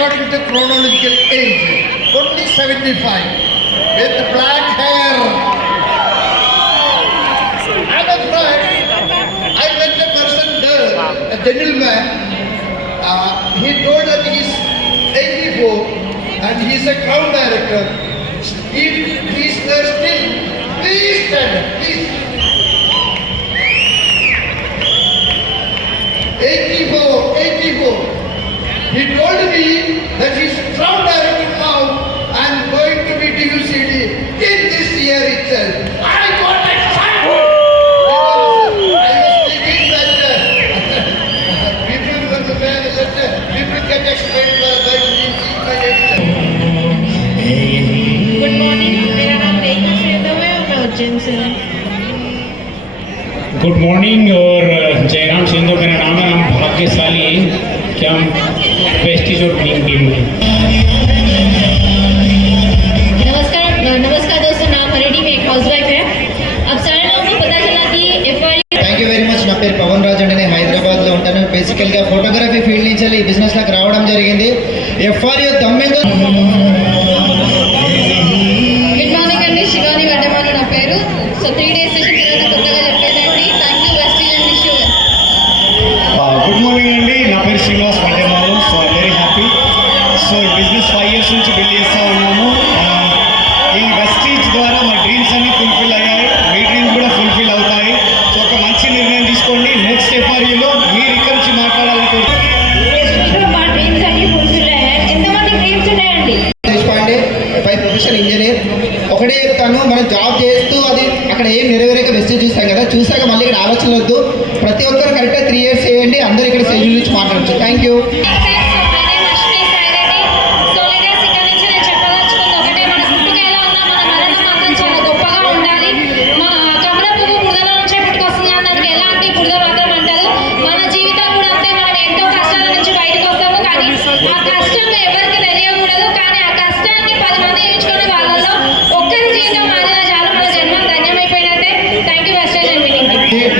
according to chronological age, only 75, with black hair. I'm a friend. I met a person there, a gentleman. He told that he's 84 and he's a crown director. If he's there still, please stand up, please. 84. He told me that he's a crown director now and going to be DUCD in this year itself. I got excited. I was thinking that people get excited by my age. Good morning, मेरा नाम रेखा सेदव है और मैं उज्जैन से हूँ। Good morning और जयराम सिंधु मेरा नाम है। हम भाग्यशाली हैं कि हम वेस्टीज और ग्रीन टीम में। नमस्कार दोस्तों, नाम हरेडी में एक हाउसवाइफ है। अब सारे लोगों को पता चला कि FRU। Thank you very much. నా పేరు పవన్ రాజ్ అండి. నేను హైదరాబాద్లో ఉంటాను. బేసికల్గా ఫోటోగ్రఫీ ఫీల్డ్ నుంచి ఈ బిజినెస్లోకి రావడం జరిగింది. FRU తమ్మిందో. గుడ్ మార్నింగ్ అండి, శివాని గడ్డమాల నా పేరు. సో 3 days సెషన్ తర్వాత కొత్తగా చెప్పేదండి. Thank you Vestige and wish you. Good morning అండి, నా పేరు శ్రీనివాస్ పడ్డేమాలు. So I very happy. సో ఈ బిజినెస్ 5 years నుంచి బిల్డ్ చేస్తూ ఉన్నాము. ఈ వెస్టీజ్ ద్వారా మా డ్రీమ్స్ అన్ని ఫుల్ఫిల్ అయ్యాయి. మీ డ్రీమ్స్ కూడా ఫుల్ఫిల్ అవుతాయి. సో ఒక మంచి నిర్ణయం తీసుకోండి. నెక్స్ట్ FRUలో మీరు ఇక్కడ నుంచి మాట్లాడాలనుకుంటున్నారు. మా డ్రీమ్స్ అన్ని ఫుల్ఫిల్ అయ్యాయి. ఎంతమంది డ్రీమ్స్ ఉన్నాయండి? Deshpande by profession engineer. ఒకటే చెప్తాను, మనం జాబ్ చేస్తూ అది అక్కడ ఏం నెరవేరేక మెసేజ్ చూస్తాం కదా, చూసాక మళ్ళీ ఇక్కడ ఆలోచన వద్దు. ప్రతి ఒక్కరు కరెక్ట్గా 3 years చేయండి. అందరూ ఇక్కడ సెజ్యూల్ నుంచి మాట్లాడచ్చు. Thank you.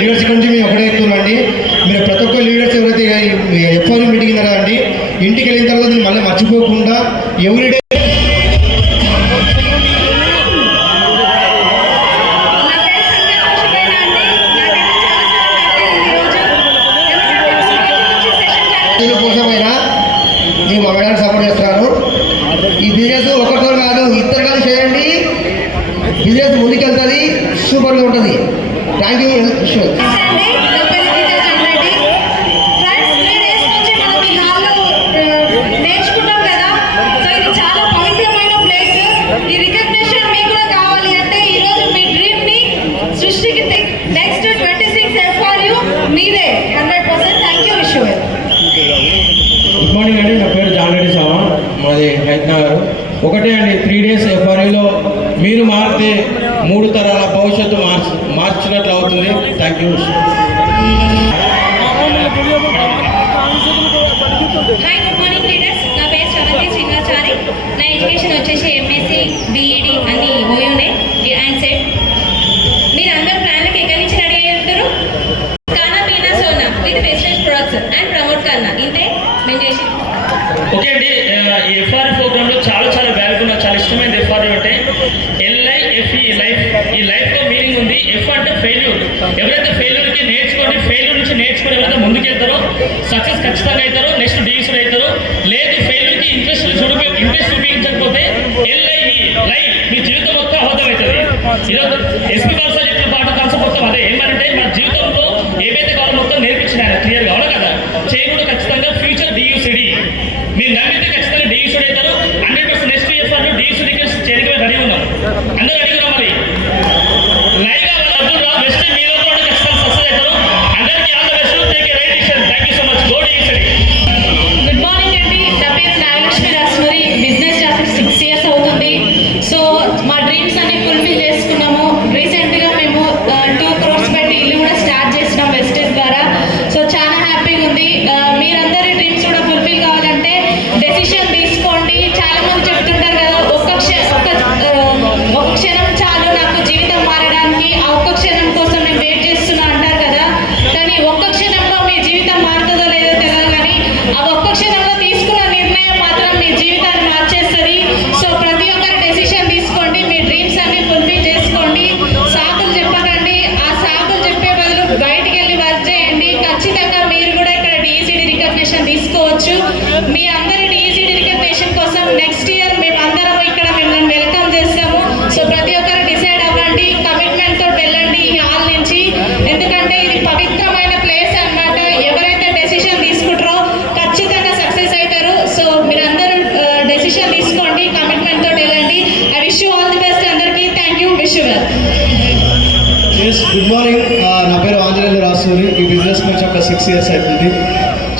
లీడర్స్ నుంచి మేము ఒకటే చెప్తున్నామండి, మీరు ప్రతి ఒక్క లీడర్స్ ఎవరైతే FRU మీటింగ్ కదా అండి, ఇంటికి వెళ్ళిన తర్వాత దీన్ని మళ్ళీ మర్చిపోకుండా ఎవ్రీడే కోసమైనా నేను మా మేడానికి సపోర్ట్ చేస్తున్నాను. ఈ బిజినెస్ ఒకరితో కాదు, ఇద్దరు కలిసి చేయండి. బిజినెస్ ముందుకెళ్తుంది, సూపర్గా ఉంటుంది. Thank you. నేర్చుకున్నాం కదా, సో ఇది చాలా పవిత్రమైన ప్లేస్. ఈ రికగ్నిషన్ మీకు కూడా కావాలి అంటే ఈరోజు మీ డ్రీమ్ ని సృష్టికి నెక్స్ట్ 26 FRU మీదే 100%. Thank you. Wish you. Good morning అండి, నా పేరు జాన్రెడ్డి సామా, మాది హైదరాబాద్. ఒకటే అండి, 3 days FRUలో మీరు మారితే 3 తరాల భవిష్యత్తు మార్చినట్లు అవుతుంది. Thank you. Hi, good morning leaders. నా పేరు శ్రవంతి శ్రీనివాచారి. నా ఎడ్యుకేషన్ వచ్చేసి MSc BEd అని ఓయూనే అండ్ సెట్. మీరు అందరూ ప్లాన్లకు ఎక్కడి నుంచి రెడీ అయ్యారు? కానా పీనా సోనా with western products and promote కన్నా, ఇంతే మేము చేసి. ఓకే అండి, ఈ FRU ప్రోగ్రాంలో చాలా వాల్యూ నాకు చాలా ఇష్టమైనది. FRU అంటే LIFE, లైఫ్. ఈ లైఫ్లో మీనింగ్ ఉంది. F అంటే ఫెయిల్యూర్. ఎవరైతే ఫెయిల్యూర్కి నేర్చుకొని ఫెయిల్యూర్ నుంచి నేర్చుకుని ఎవరైతే ముందుకెళ్తారో సక్సెస్ ఖచ్చితంగా అవుతారో, నెక్స్ట్ DUCD అవుతారు. లేదు ఫెయిల్యూర్కి ఇంట్రెస్ట్ చూపించకపోతే LIE, లైఫ్, మీ జీవితం మొత్తం అబద్ధమవుతుంది. ఈరోజు SP బాలసారి చెప్పిన పాట కాన్సెప్ట్ మొత్తం అదే. ఏమంటే మన జీవితంలో ఏవైతే కావాలో మొత్తం నేర్పించిన ఆయన క్లియర్గా, అవును కదా. చేయకుండా ఖచ్చితంగా ఫ్యూచర్ DUCD. మీరు నమ్మితే ఖచ్చితంగా DUCD అవుతారు. 100% నెక్స్ట్ FRU DUCDకి చేయడానికి రెడీ ఉన్నాం. అందరూ రెడీ ఉన్నాం. మరి లైవ్గా వాళ్ళ బెస్ట్ మీలో కూడా ఖచ్చితంగా సక్సెస్ అవుతారు. అందరికీ all the best. Take a right decision. Thank you so much. Go DUCD. Good morning అండి, నా పేరు నాగలక్ష్మి రాస్మరి. బిజినెస్ స్టార్ట్ 6 years అవుతుంది. సో మా డ్రీమ్స్ అన్ని ఫుల్ఫిల్ చేసుకున్నాము. రీసెంట్గా మేము 2 crores పెట్టి ఇల్లు కూడా స్టార్ట్ చేసినాం వెస్టేజ్ ద్వారా. సో చాలా హ్యాపీగా ఉంది. మీరందరి డ్రీమ్స్ కూడా చేసుకోవచ్చు. మీ అందరి డిఈసిడి రికగ్నిషన్ కోసం నెక్స్ట్ ఇయర్ మేము అందరం ఇక్కడ మిమ్మల్ని వెల్కమ్ చేస్తాము. సో ప్రతి ఒక్కరు డిసైడ్ అవ్వండి, కమిట్మెంట్ తోటి వెళ్ళండి ఈ హాల్ నుంచి. ఎందుకంటే ఇది పవిత్రమైన ప్లేస్ అన్నమాట. ఎవరైతే డెసిషన్ తీసుకుంటారో ఖచ్చితంగా సక్సెస్ అవుతారు. సో మీరందరూ డెసిషన్ తీసుకోండి, కమిట్మెంట్ తోటి వెళ్ళండి. I wish you all the best అందరికీ. Thank you. Wish you well. Good morning, నా పేరు ఆంజనేయులు రాసూరి. ఈ బిజినెస్ నుంచి ఒక 6 years అవుతుంది.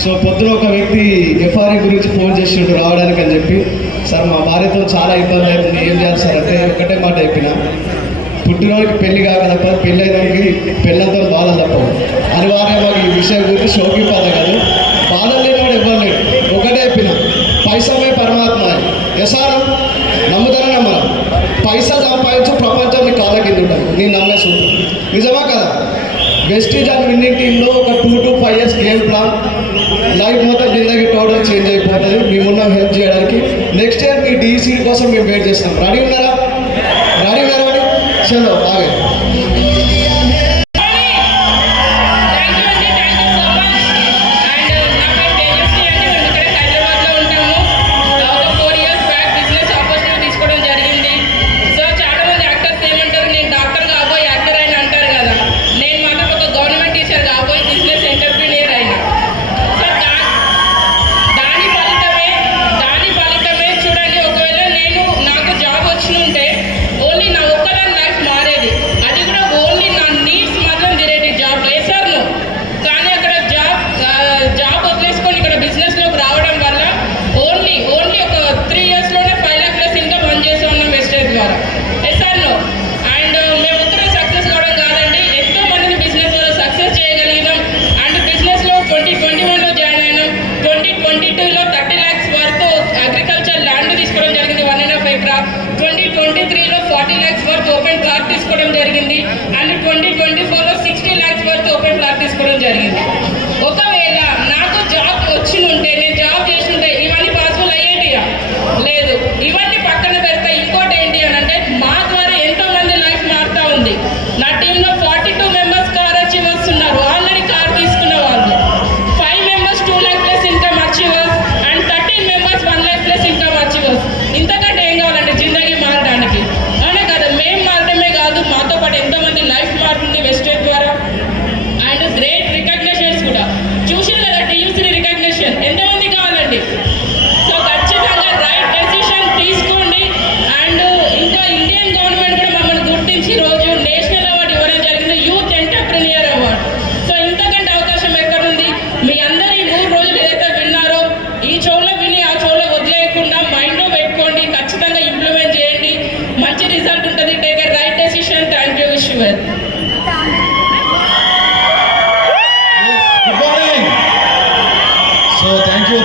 సో పొద్దున ఒక వ్యక్తి ఎఫ్ఆర్ఐ గురించి ఫోన్ చేసిండు రావడానికి అని చెప్పి. సార్ మా భార్యతో చాలా ఇబ్బంది అవుతుంది, ఏం చేయాలి సార్ అంటే ఒకటే మాట చెప్పిన, పుట్టినోడికి పెళ్లి కాక తప్పదు, పెళ్ళి అయినోడికి పెళ్ళంతో బాధలు తప్పవు. అనివార్యంగా ఈ విషయం గురించి శోకింపాద కాదు, బాధలు లేనివాడు ఇవ్వలేడు. ఒకటే చెప్పిన, పైసమే పరమాత్మ. ఎసారు నమ్ముతారా నమ్మరా? పైసా సంపాదించు, ప్రపంచాన్ని కాళ్ళ కింద ఉంటాను, నేను నమ్మే సూత్రం. నిజమా కదా? వెస్టీజ్ అండ్ విన్నింగ్ టీంలో ఒక 2 to 5 years game plan, life మొత్తం జిందగీ టోటల్ చేంజ్ అయిపోతుంది. మేమున్న హెల్ప్ చేయడానికి. నెక్స్ట్ ఇయర్ మీ డీసీ కోసం మేము వెయిట్ చేస్తాం. రెడీ ఉన్నారా? రెడీ ఉన్నారా? చలో ఆగే.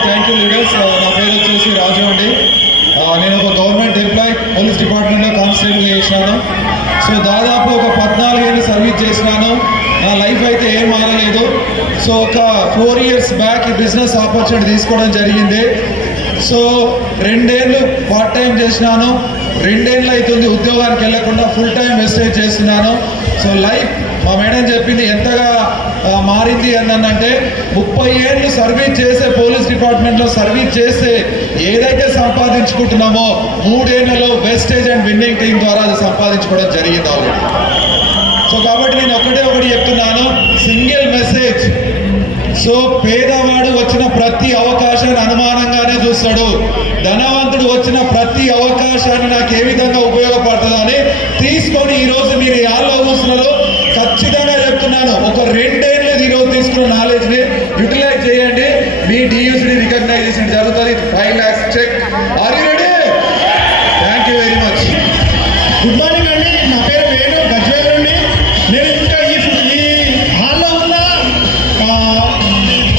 Thank you leaders. నా పేరు వచ్చేసి రాజు అండి. నేను ఒక గవర్నమెంట్ ఎంప్లాయ్, పోలీస్ డిపార్ట్మెంట్లో కానిస్టేబుల్ చేసినాను. సో దాదాపు ఒక 14 ఏళ్ళు సర్వీస్ చేసినాను. నా లైఫ్ అయితే ఏం మారలేదు. సో ఒక 4 years బ్యాక్ ఈ బిజినెస్ ఆపర్చునిటీ తీసుకోవడం జరిగింది. సో 2 ఏళ్ళు పార్ట్ టైం చేసినాను. 2 ఏళ్ళు అవుతుంది ఉద్యోగానికి వెళ్ళకుండా ఫుల్ టైం వెస్టేజ్ చేస్తున్నాను. సో లైఫ్ మా మేడం చెప్పింది ఎంతగా మారింది అంటే 30 ఏళ్ళు సర్వీస్ చేసే పోలీస్ డిపార్ట్మెంట్లో సర్వీస్ చేస్తే ఏదైతే సంపాదించుకుంటున్నామో 3 ఏళ్లలో వెస్టేజ్ అండ్ విన్నింగ్ టీం ద్వారా అది సంపాదించుకోవడం జరిగింది ఆల్రెడీ. సో కాబట్టి నేను ఒకటి చెప్తున్నాను, సింగిల్ మెసేజ్. సో పేదవాడు వచ్చిన ప్రతి అవకాశాన్ని అనుమానంగానే చూస్తాడు, ధనవంతుడు వచ్చిన ప్రతి అవకాశాన్ని నాకు ఏ విధంగా ఉపయోగపడుతుందో అని తీసుకొని ఈరోజు మీరు యాల్లో కూర్చున్నారు. ఖచ్చితంగా చెప్తున్నాను, ఒక 2 ఏళ్ళు ఈరోజు తీసుకున్న నాలెడ్జ్ని యూటిలైజ్ చేయండి. మీ డియూసీని రికగ్నైజేషన్ జరుగుతుంది. 5 lakhs check. Are you ready? Thank you very much. Good morning అండి. నా పేరు వేణు, గజ్వేల్ నుండి. నేను ఇంకా ఈ హాల్లో ఉన్న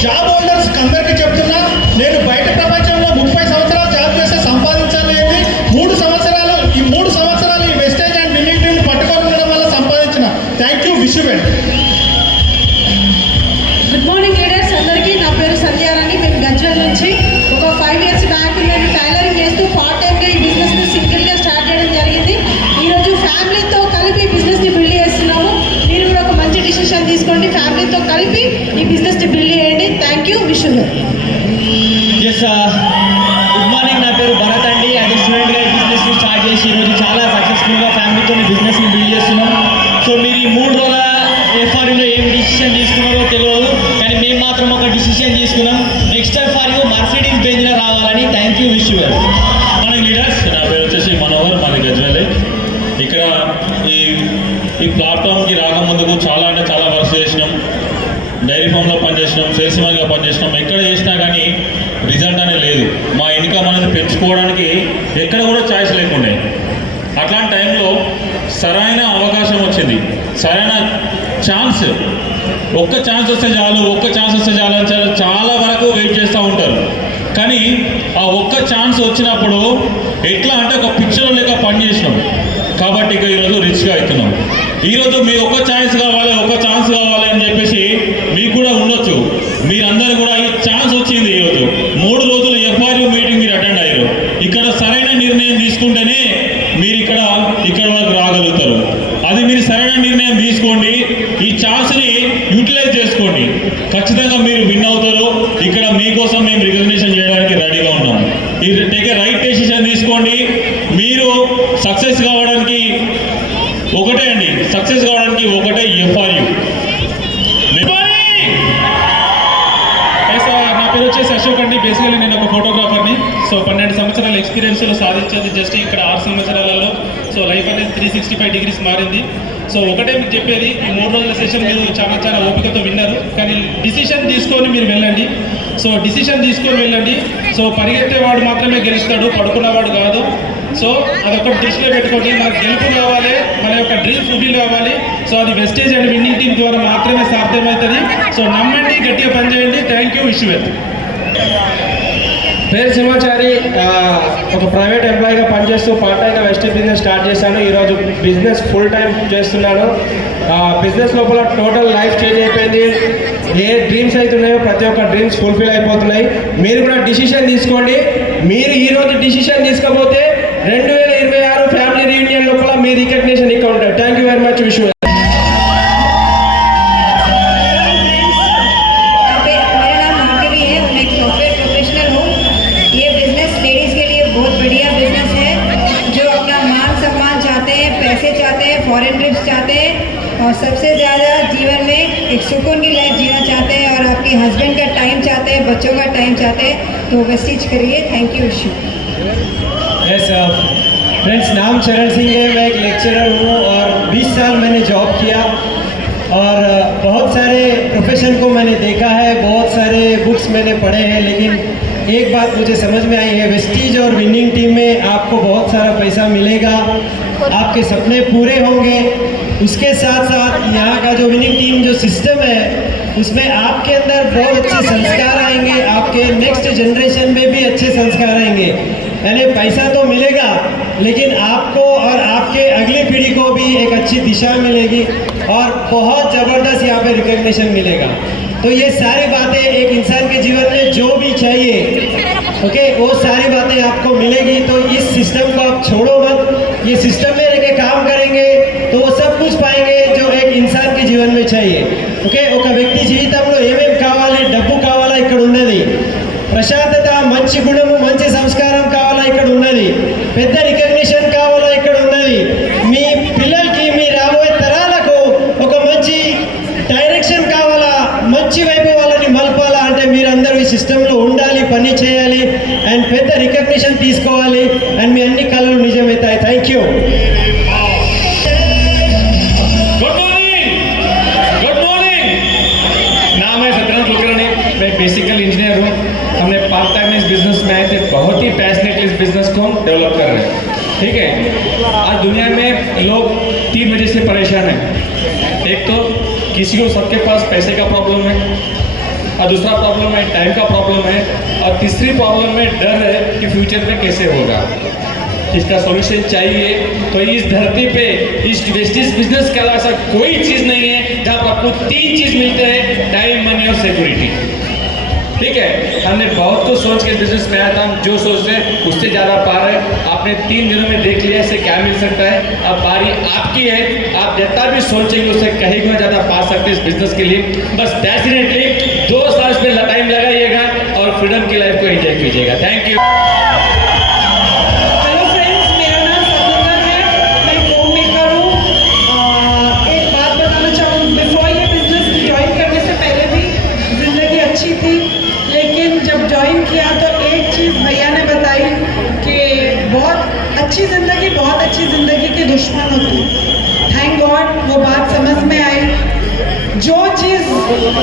జాబ్ హోల్డర్స్ అందరికీ చెప్తున్నా, నేను బయట ప్రపంచంలో 30 సంవత్సరాలు జాబ్ చేస్తే సంపాదించలేదు. 3 సంవత్సరాలు ఈ వెస్టేజ్ అండ్ విన్నింగ్ టీమ్ పట్టుకొని ఉండడం వల్ల సంపాదించిన. Thank you. Wish you well. Good morning leaders అందరికీ. నా పేరు సంధ్యారాణి. మేము గజ్వేల్ నుంచి. ఒక 5 years బ్యాక్ నేను టైలరింగ్ చేస్తూ పార్ట్ టైంగా ఈ బిజినెస్ని సింగిల్గా స్టార్ట్ చేయడం జరిగింది. ఈరోజు ఫ్యామిలీతో కలిపి ఈ బిజినెస్ని బిల్డ్ చేస్తున్నాము. మీరు కూడా ఒక మంచి డిసిషన్ తీసుకోండి, ఫ్యామిలీతో కలిపి ఈ బిజినెస్ని బిల్డ్ చేయండి. Thank you. Wish you well. Thank you wish you well. Morning leaders, నా పేరు వచ్చేసి మనోహర్, మాది గజ్వేల్. ఇక్కడ ఈ ప్లాట్ఫామ్కి రాకముందుకు చాలా అంటే చాలా వర్క్ చేసినాం. డైరీ ఫామ్లో పనిచేసినాం, సేల్స్ మ్యాన్గా పనిచేసినాం. ఎక్కడ చేసినా కానీ రిజల్ట్ అనేది లేదు. మా ఇన్కమ్ అనేది పెంచుకోవడానికి ఎక్కడ కూడా ఛాయిస్ లేకుండే. అట్లాంటి టైంలో సరైన అవకాశం వచ్చింది, సరైన ఛాన్స్. ఒక్క ఛాన్స్ వస్తే చాలు, ఒక్క ఛాన్స్ వస్తే చాలు అని చాలా వరకు వెయిట్ చేస్తూ ఉంటారు. కానీ ఆ ఒక్క ఛాన్స్ వచ్చినప్పుడు ఎట్లా అంటే ఒక పిక్చర్ లేక పని చేసినాం కాబట్టి ఇక ఈరోజు రిచ్గా అవుతున్నాం. ఈరోజు మీ ఒక్క ఛాన్స్ కావాలి, ఒక్క ఛాన్స్ కావాలి అని చెప్పేసి మీకు కూడా ఉండొచ్చు. మీరందరూ కూడా ఈ ఛాన్స్ వచ్చింది. ఈరోజు 3 రోజులు FRU మీటింగ్ మీరు అటెండ్ అయ్యారు. ఇక్కడ సరైన నిర్ణయం తీసుకుంటేనే మీరు ఇక్కడ వరకు రాగలుగుతారు. అది మీరు సరైన నిర్ణయం తీసుకోండి, ఈ ఛాన్స్ని యూటిలైజ్ చేసుకోండి. ఖచ్చితంగా మీరు విన్ అవుతారు. ఇక్కడ మీకోసం మేము రికగ్నిషన్ చేయడానికి రెడీగా ఉన్నాం. ఈ టేక్ ఏ రైట్ డెసిషన్ తీసుకోండి. మీరు సక్సెస్ కావడానికి ఒకటే అండి, సక్సెస్ కావడానికి ఒకటే FRU. నా పేరు వచ్చేసి అశోక్ అండి. బేసికలీ నేను ఒక ఫోటోగ్రాఫర్ని. సో 12 సంవత్సరాల ఎక్స్పీరియన్స్లో సాధించేది జస్ట్ ఇక్కడ 6 సంవత్సరాలలో. సో లైఫ్ అనేది 365 డిగ్రీస్ మారింది. సో ఒకటే మీకు చెప్పేది, ఈ 3 రోజుల సెషన్ మీరు చాలా ఓపికతో విన్నారు. కానీ డిసిషన్ తీసుకొని మీరు వెళ్ళండి. సో డిసిషన్ తీసుకొని వెళ్ళండి. సో పరిగెత్తేవాడు మాత్రమే గెలుస్తాడు, పడుకున్నవాడు కాదు. సో అదొకటి దృష్టిలో పెట్టుకోండి. మనకు గెలుపు కావాలి, మన యొక్క డ్రీమ్ ఫుల్ఫిల్ కావాలి. సో అది వెస్టేజ్ అండ్ విన్నింగ్ టీం ద్వారా మాత్రమే సాధ్యమవుతుంది. సో నమ్మండి, గట్టిగా పనిచేయండి. Thank you, wish you well. పేరు సింహాచారి. ఒక ప్రైవేట్ ఎంప్లాయీగా పనిచేస్తూ పార్ట్ టైంగా వెస్టేజ్ బిజినెస్ స్టార్ట్ చేశాను. ఈరోజు బిజినెస్ ఫుల్ టైం చేస్తున్నాను. బిజినెస్ లోపల టోటల్ లైఫ్ చేంజ్ అయిపోయింది. ఏ డ్రీమ్స్ అవుతున్నాయో ప్రతి ఒక్క డ్రీమ్స్ ఫుల్ఫిల్ అయిపోతున్నాయి. మీరు కూడా డిసిషన్ తీసుకోండి. మీరు ఈరోజు డిసిషన్ తీసుకోకపోతే 2026 ఫ్యామిలీ రీయూనియన్ లోపల మీ రికగ్నిషన్ ఇక్కడ ఉంటుంది. Thank you very much, wish you. Foreign trips चाहते हैं और सबसे ज़्यादा जीवन में एक सुकून की लाइफ जीना चाहते हैं और आपके हस्बैंड का टाइम चाहते हैं, बच्चों का टाइम चाहते हैं, तो वेस्टेज करिए. Thank you. Issue yes friends, नाम चरण सिंह है. मैं एक लेक्चरर हूँ और 20 साल मैंने जॉब किया और बहुत सारे प्रोफेशन को मैंने देखा है, बहुत सारे बुक्स मैंने पढ़े हैं. लेकिन एक बात मुझे समझ में आई है, वेस्टीज और विनिंग टीम में आपको बहुत सारा पैसा मिलेगा, आपके सपने पूरे होंगे. उसके साथ साथ यहाँ का जो विनिंग टीम जो सिस्टम है उसमें आपके अंदर बहुत अच्छे संस्कार आएंगे, आपके नेक्स्ट जनरेशन में भी अच्छे संस्कार आएंगे. यानी पैसा तो मिलेगा लेकिन आपको और आपके अगली पीढ़ी को भी एक अच्छी दिशा मिलेगी और बहुत ज़बरदस्त यहाँ पे रिकग्निशन मिलेगा. तो ये सारी बातें एक इंसान के जीवन में जो भी चाहिए, ओके, वो सारी बातें आपको मिलेगी. तो इस सिस्टम को आप छोड़ो मत. ये सिस्टम में रह के काम करेंगे तो वो सब कुछ पाएंगे जो एक इंसान के जीवन में चाहिए. ఓకే, ఒక వ్యక్తి జీవితంలో ఏమేమి కావాలి, డబ్బు కావాలా ఇక్కడ ఉన్నది, ప్రశాంతత, మంచి గుణము, మంచి సంస్కారం కావాలా ఇక్కడ ఉన్నది, పెద్ద రికగ్నిషన్ కావాలా ఇక్కడ ఉన్నది, మీ పిల్లలకి మీ రాబోయే తరాలకు ఒక మంచి డైరెక్షన్ కావాలా, మంచి వైపు వాళ్ళని మలపాలా అంటే మీరందరూ ఈ సిస్టంలో ఉండాలి, పని చేయాలి అండ్ పెద్ద రికగ్నిషన్ తీసుకోవాలి అండ్ మీ అన్ని కళలు నిజమవుతాయి. Thank you. बेसिकल इंजीनियर हूँ. हमने पार्ट टाइम इस बिजनेस में आए थे, बहुत ही पैशनेटली इस बिजनेस को डेवलप कर रहे हैं. ठीक है, आज दुनिया में लोग 3 वजह से परेशान हैं. एक तो किसी को सबके पास पैसे का प्रॉब्लम है, और दूसरा प्रॉब्लम है टाइम का प्रॉब्लम है, और तीसरी प्रॉब्लम में डर है कि फ्यूचर में कैसे होगा. इसका सॉल्यूशन चाहिए. तो इस धरती पे इस वेस्टेज बिजनेस के अलावा ऐसा कोई चीज़ नहीं है जहाँ पर आपको 3 चीज़ मिलते हैं, टाइम, मनी और सिक्योरिटी. ठीक है, हमने बहुत कुछ सोच के बिजनेस में आया था. हम जो सोचते हैं उससे ज़्यादा पा रहे हैं. आपने 3 दिनों में देख लिया इससे क्या मिल सकता है. अब बारी आपकी है, आप जितना भी सोचेंगे उससे कहीं गुना ज़्यादा पा सकते हैं इस बिजनेस के लिए. बस डेफिनेटली 2 साल इसमें टाइम लगाइएगा और फ्रीडम की लाइफ को एंजॉय कीजिएगा. Thank you. हेलो फ्रेंड्स, मेरा नाम सतुंदर है. मैं होम मेकर हूँ. एक बात बताना चाहूँ, बिफोर ये बिजनेस ज्वाइन करने से पहले भी ज़िंदगी अच्छी थी, लेकिन जब ज्वाइन किया तो एक चीज़ भैया ने बताई अच्छी ज़िंदगी बहुत अच्छी ज़िंदगी की दुश्मन होती है। थैंक गॉड वो बात समझ में आई, जो चीज़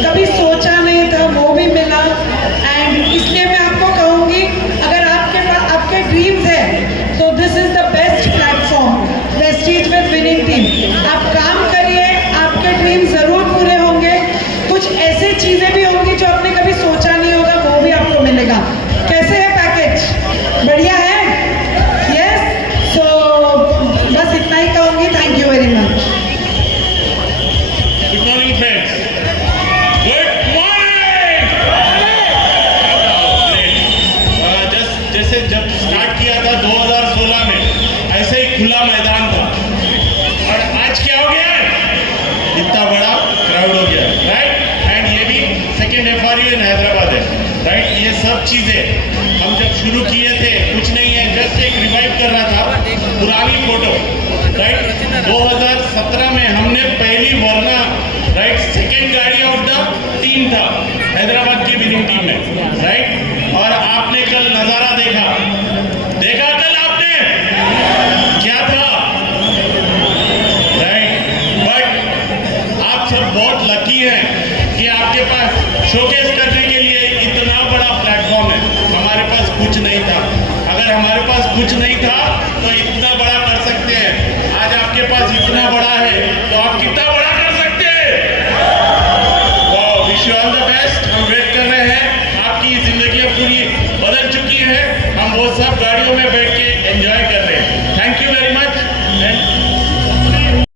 कभी सोचा नहीं था वो भी मिला। एंड इसलिए मैं आपको कहूँगी, अगर आपके पास आपके ड्रीम्स है तो this is the best platform, Vestige with winning team. आप काम करिए, आपके ड्रीम ज़रूर पूरे होंगे। कुछ ऐसे चीज़ें भी होंगी जो आपने कभी सोचा नहीं होगा, वो भी आपको मिलेगा। कैसे है पैकेज? बढ़िया है? यस। सो बस इतना ही कहूँगी। Thank you very much. Good morning friends, good morning. जैसे जब स्टार्ट किया था 2016 में, ऐसे ही खुला मैदान था, और आज क्या हो गया है? इतना बड़ा क्राउड हो गया, राइट? एंड ये भी सेकेंड FRU इन हैदराबाद है, राइट? ये सब चीज़ें हम जब शुरू किए थे कुछ नहीं है, जस्ट एक रिवाइव कर रहा था पुरानी फोटो, राइट? 2017 में हमने पहली वरना, राइट, सेकेंड गाड़ी ऑफ द टीम था हैदराबाद की विनिंग टीम में, राइट? और आपने कल नज़ारा देखा कल आपने क्या था, राइट? बट आप सब बहुत लकी हैं कि आपके पास शोकेस करने के लिए इतना बड़ा प्लेटफॉर्म है। हमारे पास कुछ नहीं था, अगर हमारे पास कुछ नहीं था तो इतना बड़ा कर सकते हैं। आज आपके पास इतना बड़ा है तो आप कितना बड़ा कर सकते हैं? वाह, wish you all the best. हम वेट कर रहे हैं, आपकी जिंदगियां पूरी बदल चुकी हैं, हम वो सब गाड़ियों में बैठ के एंजॉय कर रहे हैं। Thank you very much.